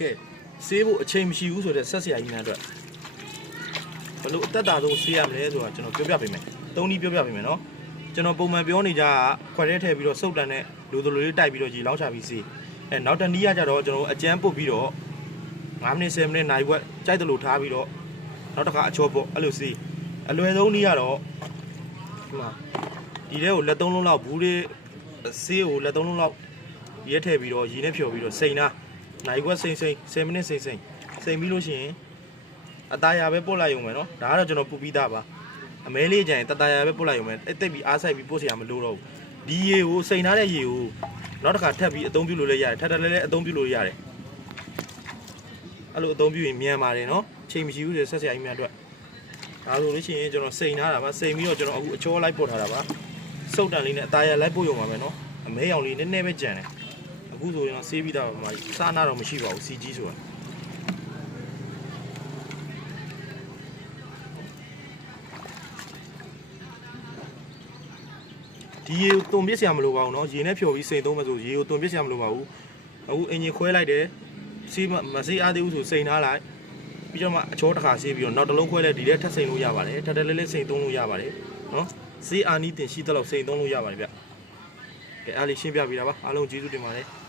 ကဲဆေးဖို့အချိန်မရှိဘူးဆိုတဲ့ဆက်ဆရာကြီးများအတွက်ဘလို့အသက်တာဆုံးဆေးရမလဲဆိုတာကျွန်တော်ပြောပြပေးမယ်၃နည်းပြောပြပေးမယ်နော်ကျွန်တော်ပုံမှန်ပြောနေကြခွက်ထဲထည့်ပြီးတော့စုပ်တန်နဲ့လူတို့လိုလေးတိုက်ပြီးတော့ရေလောင်းချပြီးဆေးနောက်တစ်နည်းကကြတော့ကျွန်တော်အကျန်းပုတ်ပြီးတော့9မိနစ်10မိနစ်နိုင်ဝက်ကြိုက်တယ်လို့ထားပြီးတော့နောက်တစ်ခါအချောပေါ့အဲ့လိုဆေးအလွယ်ဆုံးနည်းကတော့ဒီမှာဒီထဲကိုလက်3လုံးလောက်ဘူးလေးဆေးကိုလက်3လုံးလောက်ရဲထည့်ပြီးတော့ရေနဲ့ဖြော်ပြီးတော့စိန်နာနိုင်ခွက်စိန်10မိနစ်စိန်ပြီးလို့ရှိရင်အသားရပဲပို့လိုက်ရုံပဲเนาะဒါကတော့ကျွန်တော်ပူပြီးသားပါအမဲလေးကြရင်တတရာပဲပို့လိုက်ရုံပဲတိတ်ပြီးအားဆိုင်ပြီးပို့เสียမလို့တော့ဘူးဒီရေကိုစိန်ထားတဲ့ရေကိုနောက်တစ်ခါထပ်ပြီးအသုံးပြုလို့လည်းရတယ်ထပ်လည်းအသုံးပြုလို့ရတယ်အဲ့လိုအသုံးပြုရင်မြန်ပါတယ်เนาะချိန်မရှိဘူးဆိုဆက်ဆရာကြီးများအတွက်ဒါဆိုလို့ရှိရင်ကျွန်တော်စိန်ထားတာပါစိန်ပြီးတော့ကျွန်တော်အခုအချောလိုက်ပို့ထားတာပါစုပ်တန်လေးနဲ့အသားရလိုက်ပို့ရုံပါပဲเนาะအမဲရောင်လေးနည်းနည်းပဲကြံတယ်အခုဆိုရင်တော့ဆေးပြီးသားပါမှာစားနာတော့မရှိပါဘူးစီကြီးဆိုတာဒီရေကိုတုံပြစ်ဆရာမလိုပါဘူးเนาะရေနဲ့ဖြော်ပြီးစိန်သုံးမှဆိုရေကိုတုံပြစ်ဆရာမလိုပါဘူးအခုအင်ဂျင်ခွဲလိုက်တယ်ဆေးမဆေးအားသေးဘူးဆိုစိန်ထားလိုက်ပြီးတော့မှအချောတစ်ခါဆေးပြီးတော့နောက်တစ်လုံးခွဲလိုက်ဒီထဲထပ်စိန်လို့ရပါတယ်ထပ်တယ်လေးစိန်သုံးလို့ရပါတယ်เนาะဆေးအာနီးတင်ရှိတဲ့လောက်စိန်သုံးလို့ရပါတယ်ဗျကဲအားလေးရှင်းပြပေးတာပါအားလုံးကျေးဇူးတင်ပါတယ်